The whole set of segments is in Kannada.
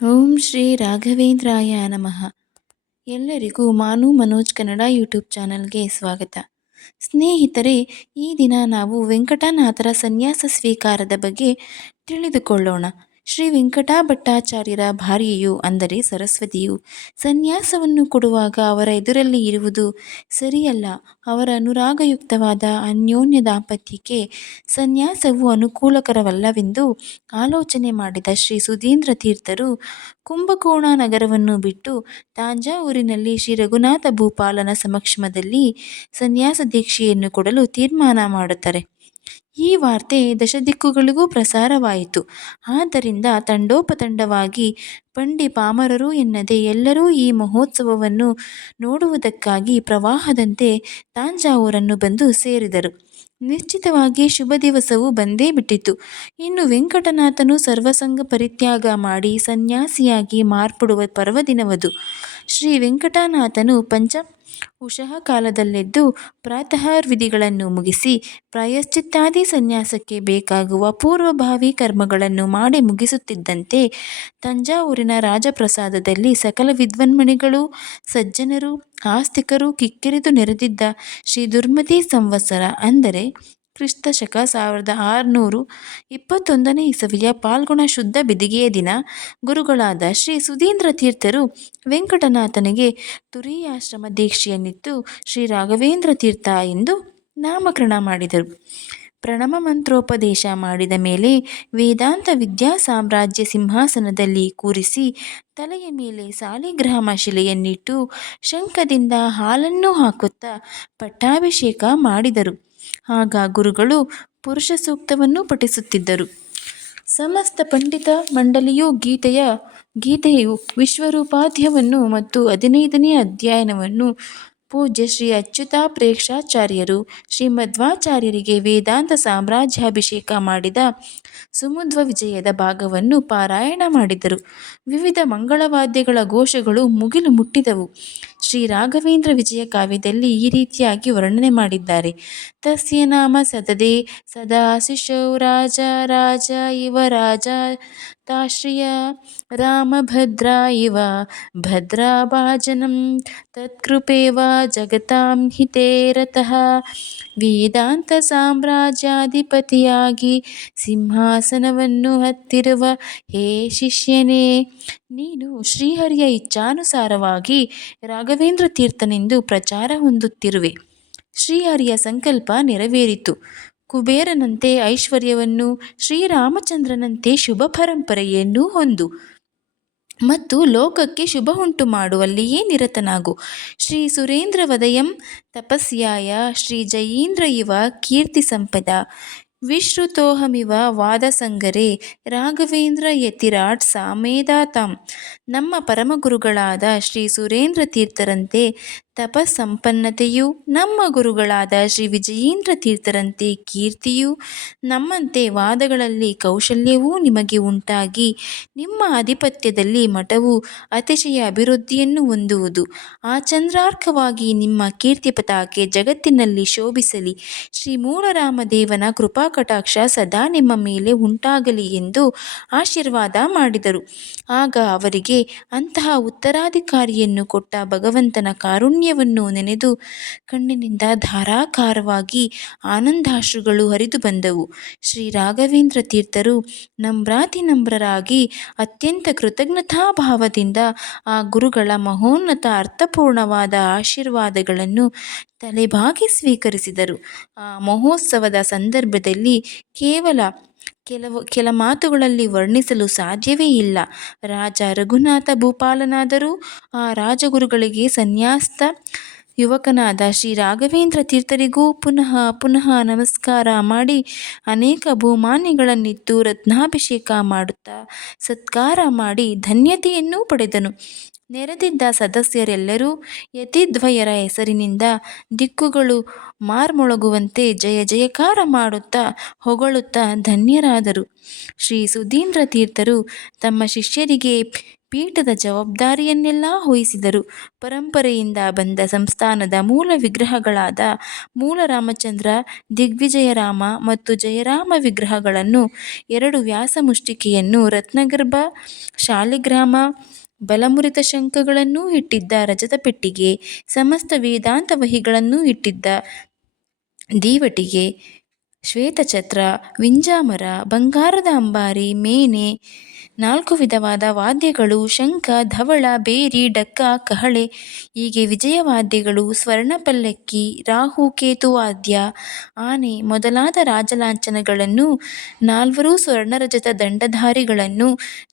ಓಂ ಶ್ರೀ ರಾಘವೇಂದ್ರಾಯ ನಮಃ. ಎಲ್ಲರಿಗೂ ಮಾನು ಮನೋಜ್ ಕನ್ನಡ ಯೂಟ್ಯೂಬ್ ಚಾನಲ್ಗೆ ಸ್ವಾಗತ. ಸ್ನೇಹಿತರೆ, ಈ ದಿನ ನಾವು ವೆಂಕಟನಾಥರ ಸನ್ಯಾಸ ಸ್ವೀಕಾರದ ಬಗ್ಗೆ ತಿಳಿದುಕೊಳ್ಳೋಣ. ಶ್ರೀ ವೆಂಕಟ ಭಟ್ಟಾಚಾರ್ಯರ ಭಾರ್ಯೆಯು ಅಂದರೆ ಸರಸ್ವತಿಯು ಸನ್ಯಾಸವನ್ನು ಕೊಡುವಾಗ ಅವರ ಎದುರಲ್ಲಿ ಇರುವುದು ಸರಿಯಲ್ಲ. ಅವರ ಅನುರಾಗಯುಕ್ತವಾದ ಅನ್ಯೋನ್ಯ ದಾಂಪತ್ಯಕ್ಕೆ ಸನ್ಯಾಸವು ಅನುಕೂಲಕರವಲ್ಲವೆಂದು ಆಲೋಚನೆ ಮಾಡಿದ ಶ್ರೀ ಸುಧೀಂದ್ರ ತೀರ್ಥರು ಕುಂಭಕೋಣ ನಗರವನ್ನು ಬಿಟ್ಟು ತಾಂಜಾವೂರಿನಲ್ಲಿ ಶ್ರೀ ರಘುನಾಥ ಭೂಪಾಲನ ಸಮಕ್ಷಮದಲ್ಲಿ ಸನ್ಯಾಸ ದೀಕ್ಷೆಯನ್ನು ಕೊಡಲು ತೀರ್ಮಾನ ಮಾಡುತ್ತಾರೆ. ಈ ವಾರ್ತೆ ದಶದಿಕ್ಕುಗಳಿಗೂ ಪ್ರಸಾರವಾಯಿತು. ಆದ್ದರಿಂದ ತಂಡೋಪತಂಡವಾಗಿ ಪಂಡಿ ಪಾಮರರು ಎನ್ನದೆ ಎಲ್ಲರೂ ಈ ಮಹೋತ್ಸವವನ್ನು ನೋಡುವುದಕ್ಕಾಗಿ ಪ್ರವಾಹದಂತೆ ತಾಂಜಾವೂರನ್ನು ಬಂದು ಸೇರಿದರು. ನಿಶ್ಚಿತವಾಗಿ ಶುಭ ದಿವಸವು ಬಂದೇ ಬಿಟ್ಟಿತು. ಇನ್ನು ವೆಂಕಟನಾಥನು ಸರ್ವಸಂಗ ಪರಿತ್ಯಾಗ ಮಾಡಿ ಸನ್ಯಾಸಿಯಾಗಿ ಮಾರ್ಪಡುವ ಪರ್ವದಿನವದು. ಶ್ರೀ ವೆಂಕಟನಾಥನು ಪಂಚ ಉಷಃ ಕಾಲದಲ್ಲೆದ್ದು ಪ್ರಾತಃ ವಿಧಿಗಳನ್ನು ಮುಗಿಸಿ ಪ್ರಾಯಶ್ಚಿತ್ತಾದಿ ಸನ್ಯಾಸಕ್ಕೆ ಬೇಕಾಗುವ ಪೂರ್ವಭಾವಿ ಕರ್ಮಗಳನ್ನು ಮಾಡಿ ಮುಗಿಸುತ್ತಿದ್ದಂತೆ ತಂಜಾವೂರಿನ ರಾಜಪ್ರಸಾದದಲ್ಲಿ ಸಕಲ ವಿದ್ವನ್ಮಣಿಗಳು, ಸಜ್ಜನರು, ಆಸ್ತಿಕರು ಕಿಕ್ಕಿರಿದು ನೆರೆದಿದ್ದ ಶ್ರೀ ದುರ್ಮತಿ ಸಂವತ್ಸರ ಅಂದರೆ ಕ್ರಿಸ್ತಶಕ 1621 ಇಸವಿಯ ಪಾಲ್ಗುಣ ಶುದ್ಧ ಬಿದಿಗೆಯ ದಿನ ಗುರುಗಳಾದ ಶ್ರೀ ಸುಧೀಂದ್ರ ತೀರ್ಥರು ವೆಂಕಟನಾಥನಿಗೆ ತುರೀಯಾಶ್ರಮ ದೀಕ್ಷೆಯನ್ನಿತ್ತು ಶ್ರೀ ರಾಘವೇಂದ್ರ ತೀರ್ಥ ಎಂದು ನಾಮಕರಣ ಮಾಡಿದರು. ಪ್ರಣಮ ಮಂತ್ರೋಪದೇಶ ಮಾಡಿದ ಮೇಲೆ ವೇದಾಂತ ವಿದ್ಯಾ ಸಾಮ್ರಾಜ್ಯ ಸಿಂಹಾಸನದಲ್ಲಿ ಕೂರಿಸಿ ತಲೆಯ ಮೇಲೆ ಸಾಲಿಗ್ರಾಮ ಶಿಲೆಯನ್ನಿಟ್ಟು ಶಂಖದಿಂದ ಹಾಲನ್ನು ಹಾಕುತ್ತಾ ಪಟ್ಟಾಭಿಷೇಕ ಮಾಡಿದರು. ಆಗ ಗುರುಗಳು ಪುರುಷ ಸೂಕ್ತವನ್ನು ಪಠಿಸುತ್ತಿದ್ದರು. ಸಮಸ್ತ ಪಂಡಿತ ಮಂಡಳಿಯು ಗೀತೆಯು ವಿಶ್ವರೂಪಾಧ್ಯವನ್ನು ಮತ್ತು 15ನೇ ಅಧ್ಯಾಯವನ್ನು ಪೂಜ್ಯ ಶ್ರೀ ಅಚ್ಯುತ ಪ್ರೇಕ್ಷಾಚಾರ್ಯರು ಶ್ರೀಮಧ್ವಾಚಾರ್ಯರಿಗೆ ವೇದಾಂತ ಸಾಮ್ರಾಜ್ಯಾಭಿಷೇಕ ಮಾಡಿದ ಸುಮಧ್ವ ವಿಜಯದ ಭಾಗವನ್ನು ಪಾರಾಯಣ ಮಾಡಿದರು. ವಿವಿಧ ಮಂಗಳವಾದ್ಯಗಳ ಘೋಷಗಳು ಮುಗಿಲು ಮುಟ್ಟಿದವು. ಶ್ರೀ ರಾಘವೇಂದ್ರ ವಿಜಯ ಕಾವ್ಯದಲ್ಲಿ ಈ ರೀತಿಯಾಗಿ ವರ್ಣನೆ ಮಾಡಿದ್ದಾರೆ. ತಸ್ಯ ನಾಮ ಸತದೆ ಸದಾ ಶಿಶೌ ರಾಜ ರಾಜ ಇವ ರಾಜ ತಾಶ್ರಿಯ ರಾಮಭದ್ರ ಇವ ಭದ್ರಾಭಾಜನಂ ತತ್ಕೃಪೇವ ಜಗತಾಂ ಹಿತೇ ರತಃ. ವೇದಾಂತ ಸಾಮ್ರಾಜ್ಯಾಧಿಪತಿಯಾಗಿ ಸಿಂಹಾಸನವನ್ನು ಹತ್ತಿರುವ ಹೇ ಶಿಷ್ಯನೇ, ನೀನು ಶ್ರೀಹರಿಯ ಇಚ್ಛಾನುಸಾರವಾಗಿ ರಾಘವೇಂದ್ರ ತೀರ್ಥನೆಂದು ಪ್ರಚಾರ ಹೊಂದುತ್ತಿರುವೆ. ಶ್ರೀಹರಿಯ ಸಂಕಲ್ಪ ನೆರವೇರಿತು. ಕುಬೇರನಂತೆ ಐಶ್ವರ್ಯವನ್ನು, ಶ್ರೀರಾಮಚಂದ್ರನಂತೆ ಶುಭ ಪರಂಪರೆಯನ್ನು ಹೊಂದು ಮತ್ತು ಲೋಕಕ್ಕೆ ಶುಭ ಉಂಟು ಮಾಡುವಲ್ಲಿಯೇ ನಿರತನಾಗು. ಶ್ರೀ ಸುರೇಂದ್ರ ವದಯಂ ತಪಸ್ಯಾಯ ಶ್ರೀ ಜಯೀಂದ್ರ ಇವ ಕೀರ್ತಿ ಸಂಪದ ವಿಶ್ರುತೋಹಮಿವ ವಾದಸಂಗರೇ ರಾಘವೇಂದ್ರ ಯತಿರಾಟ್ ಸಾಮೇದಾತಾಂ. ನಮ್ಮ ಪರಮಗುರುಗಳಾದ ಶ್ರೀ ಸುರೇಂದ್ರ ತೀರ್ಥರಂತೆ ತಪಸ್ಸಂಪನ್ನತೆಯೂ, ನಮ್ಮ ಗುರುಗಳಾದ ಶ್ರೀ ವಿಜಯೀಂದ್ರ ತೀರ್ಥರಂತೆ ಕೀರ್ತಿಯೂ, ನಮ್ಮಂತೆ ವಾದಗಳಲ್ಲಿ ಕೌಶಲ್ಯವೂ ನಿಮಗೆ ಉಂಟಾಗಿ ನಿಮ್ಮ ಆಧಿಪತ್ಯದಲ್ಲಿ ಮಠವು ಅತಿಶಯ ಅಭಿವೃದ್ಧಿಯನ್ನು ಹೊಂದುವುದು. ಆ ಚಂದ್ರಾರ್ಕವಾಗಿ ನಿಮ್ಮ ಕೀರ್ತಿ ಪತಾಕೆ ಜಗತ್ತಿನಲ್ಲಿ ಶೋಭಿಸಲಿ. ಶ್ರೀ ಮೂಲರಾಮದೇವನ ಕೃಪಾಕಟಾಕ್ಷ ಸದಾ ನಿಮ್ಮ ಮೇಲೆ ಉಂಟಾಗಲಿ ಎಂದು ಆಶೀರ್ವಾದ ಮಾಡಿದರು. ಆಗ ಅವರಿಗೆ ಅಂತಹ ಉತ್ತರಾಧಿಕಾರಿಯನ್ನು ಕೊಟ್ಟ ಭಗವಂತನ ಕಾರುಣ್ಯವನ್ನು ನೆನೆದು ಕಣ್ಣಿನಿಂದ ಧಾರಾಕಾರವಾಗಿ ಆನಂದಾಶ್ರುಗಳು ಹರಿದು ಬಂದವು. ಶ್ರೀ ರಾಘವೇಂದ್ರ ತೀರ್ಥರು ನಮ್ರಾತಿ ಅತ್ಯಂತ ಕೃತಜ್ಞತಾಭಾವದಿಂದ ಆ ಗುರುಗಳ ಮಹೋನ್ನತ ಅರ್ಥಪೂರ್ಣವಾದ ಆಶೀರ್ವಾದಗಳನ್ನು ತಲೆಬಾಗಿ ಸ್ವೀಕರಿಸಿದರು. ಆ ಮಹೋತ್ಸವದ ಸಂದರ್ಭದಲ್ಲಿ ಕೆಲ ಮಾತುಗಳಲ್ಲಿ ವರ್ಣಿಸಲು ಸಾಧ್ಯವೇ ಇಲ್ಲ. ರಾಜ ರಘುನಾಥ ಭೂಪಾಲನಾದರೂ ಆ ರಾಜಗುರುಗಳಿಗೆ ಸನ್ಯಾಸ್ತ ಯುವಕನಾದ ಶ್ರೀ ರಾಘವೇಂದ್ರ ತೀರ್ಥರಿಗೂ ಪುನಃ ಪುನಃ ನಮಸ್ಕಾರ ಮಾಡಿ ಅನೇಕ ಬಹುಮಾನ್ಯಗಳನ್ನಿತ್ತು ರತ್ನಾಭಿಷೇಕ ಮಾಡುತ್ತಾ ಸತ್ಕಾರ ಮಾಡಿ ಧನ್ಯತೆಯನ್ನೂ ಪಡೆದನು. ನೆರೆದಿದ್ದ ಸದಸ್ಯರೆಲ್ಲರೂ ಯತಿದ್ವಯರ ಹೆಸರಿನಿಂದ ದಿಕ್ಕುಗಳು ಮಾರ್ಮೊಳಗುವಂತೆ ಜಯ ಜಯಕಾರ ಮಾಡುತ್ತಾ ಹೊಗಳುತ್ತಾ ಧನ್ಯರಾದರು. ಶ್ರೀ ಸುಧೀಂದ್ರ ತೀರ್ಥರು ತಮ್ಮ ಶಿಷ್ಯರಿಗೆ ಪೀಠದ ಜವಾಬ್ದಾರಿಯನ್ನೆಲ್ಲ ವಹಿಸಿದರು. ಪರಂಪರೆಯಿಂದ ಬಂದ ಸಂಸ್ಥಾನದ ಮೂಲ ವಿಗ್ರಹಗಳಾದ ಮೂಲ ರಾಮಚಂದ್ರ, ದಿಗ್ವಿಜಯರಾಮ ಮತ್ತು ಜಯರಾಮ ವಿಗ್ರಹಗಳನ್ನು, 2 ವ್ಯಾಸಮುಷ್ಟಿಕೆಯನ್ನು, ರತ್ನಗರ್ಭ, ಶಾಲಿಗ್ರಾಮ, ಬಲಮುರಿತ ಶಂಖಗಳನ್ನೂ ಇಟ್ಟಿದ್ದ ರಜತ ಪೆಟ್ಟಿಗೆ, ಸಮಸ್ತ ವೇದಾಂತ ವಹಿಗಳನ್ನೂ ಇಟ್ಟಿದ್ದ ದೀವಟಿಗೆ, ಶ್ವೇತಛತ್ರ, ವಿಂಜಾಮರ, ಬಂಗಾರದ ಅಂಬಾರಿ, ಮೇನೆ, 4 ವಿಧವಾದ ವಾದ್ಯಗಳು, ಶಂಖ, ಧವಳ, ಬೇರಿ, ಡಕ್ಕ, ಕಹಳೆ, ಹೀಗೆ ವಿಜಯವಾದ್ಯಗಳು, ಸ್ವರ್ಣಪಲ್ಲಕ್ಕಿ, ರಾಹು ಕೇತು ವಾದ್ಯ, ಆನೆ ಮೊದಲಾದ ರಾಜಲಾಂಛನಗಳನ್ನು, 4 ಸ್ವರ್ಣರಜತ ದಂಡಧಾರಿಗಳನ್ನು,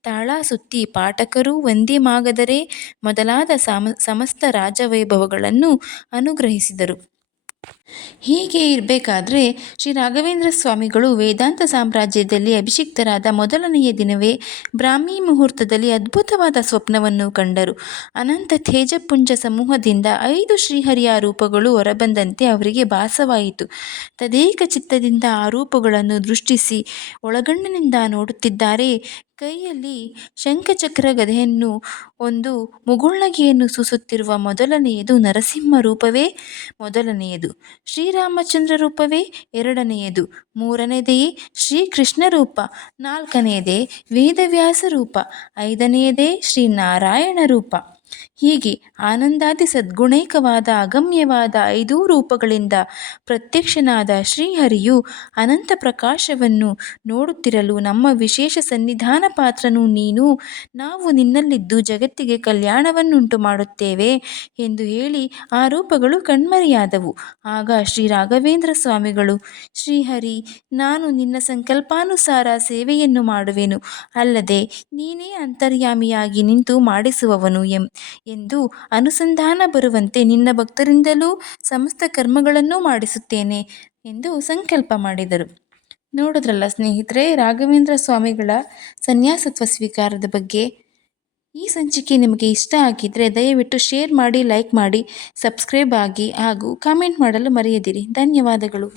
ತಾಳ ಸುತ್ತಿ ಪಾಠಕರು, ವಂದ್ಯಮಾಗಧರೆ ಮೊದಲಾದ ಸಮಸ್ತ ರಾಜವೈಭವಗಳನ್ನು ಅನುಗ್ರಹಿಸಿದರು. ಹೀಗೆ ಇರಬೇಕಾದ್ರೆ ಶ್ರೀ ರಾಘವೇಂದ್ರ ಸ್ವಾಮಿಗಳು ವೇದಾಂತ ಸಾಮ್ರಾಜ್ಯದಲ್ಲಿ ಅಭಿಷಿಕ್ತರಾದ ಮೊದಲನೆಯ ದಿನವೇ ಬ್ರಾಹ್ಮೀ ಮುಹೂರ್ತದಲ್ಲಿ ಅದ್ಭುತವಾದ ಸ್ವಪ್ನವನ್ನು ಕಂಡರು. ಅನಂತ ತೇಜಪುಂಜ ಸಮೂಹದಿಂದ 5 ಶ್ರೀಹರಿಯ ರೂಪಗಳು ಹೊರಬಂದಂತೆ ಅವರಿಗೆ ಭಾಸವಾಯಿತು. ತದೇಕ ಚಿತ್ತದಿಂದ ಆ ರೂಪಗಳನ್ನು ದೃಷ್ಟಿಸಿ ಒಳಗಣ್ಣಿನಿಂದ ನೋಡುತ್ತಿದ್ದಾರೆ. ಕೈಯಲ್ಲಿ ಶಂಖಚಕ್ರ ಗದೆಯನ್ನು, ಒಂದು ಮುಗುಳ್ನಗೆಯನ್ನು ಸೂಸುತ್ತಿರುವ ಮೊದಲನೆಯದು ನರಸಿಂಹ ರೂಪವೇ ಮೊದಲನೆಯದು, ಶ್ರೀರಾಮಚಂದ್ರ ರೂಪವೇ ಎರಡನೆಯದು, ಮೂರನೆಯದೇ ಶ್ರೀಕೃಷ್ಣ ರೂಪ, ನಾಲ್ಕನೆಯದೇ ವೇದವ್ಯಾಸ ರೂಪ, ಐದನೆಯದೇ ಶ್ರೀನಾರಾಯಣ ರೂಪ. ಹೀಗೆ ಆನಂದಾದಿ ಸದ್ಗುಣೈಕವಾದ ಅಗಮ್ಯವಾದ 5 ರೂಪಗಳಿಂದ ಪ್ರತ್ಯಕ್ಷನಾದ ಶ್ರೀಹರಿಯು ಅನಂತ ಪ್ರಕಾಶವನ್ನು ನೋಡುತ್ತಿರಲು, ನಮ್ಮ ವಿಶೇಷ ಸನ್ನಿಧಾನ ಪಾತ್ರನು ನೀನು, ನಾವು ನಿನ್ನಲ್ಲಿದ್ದು ಜಗತ್ತಿಗೆ ಕಲ್ಯಾಣವನ್ನುಂಟು ಮಾಡುತ್ತೇವೆ ಎಂದು ಹೇಳಿ ಆ ರೂಪಗಳು ಕಣ್ಮರೆಯಾದವು. ಆಗ ಶ್ರೀ ರಾಘವೇಂದ್ರ ಸ್ವಾಮಿಗಳು, ಶ್ರೀಹರಿ, ನಾನು ನಿನ್ನ ಸಂಕಲ್ಪಾನುಸಾರ ಸೇವೆಯನ್ನು ಮಾಡುವೆನು, ಅಲ್ಲದೆ ನೀನೇ ಅಂತರ್ಯಾಮಿಯಾಗಿ ನಿಂತು ಮಾಡಿಸುವವನು ಎಂದು ಅನುಸಂಧಾನ ಬರುವಂತೆ ನಿನ್ನ ಭಕ್ತರಿಂದಲೂ ಸಮಸ್ತ ಕರ್ಮಗಳನ್ನೂ ಮಾಡಿಸುತ್ತೇನೆ ಎಂದು ಸಂಕಲ್ಪ ಮಾಡಿದರು. ನೋಡಿದ್ರಲ್ಲ ಸ್ನೇಹಿತರೆ, ರಾಘವೇಂದ್ರ ಸ್ವಾಮಿಗಳ ಸನ್ಯಾಸತ್ವ ಸ್ವೀಕಾರದ ಬಗ್ಗೆ. ಈ ಸಂಚಿಕೆ ನಿಮಗೆ ಇಷ್ಟ ಆಗಿದ್ದರೆ ದಯವಿಟ್ಟು ಶೇರ್ ಮಾಡಿ, ಲೈಕ್ ಮಾಡಿ, ಸಬ್ಸ್ಕ್ರೈಬ್ ಆಗಿ ಹಾಗೂ ಕಾಮೆಂಟ್ ಮಾಡಲು ಮರೆಯದಿರಿ. ಧನ್ಯವಾದಗಳು.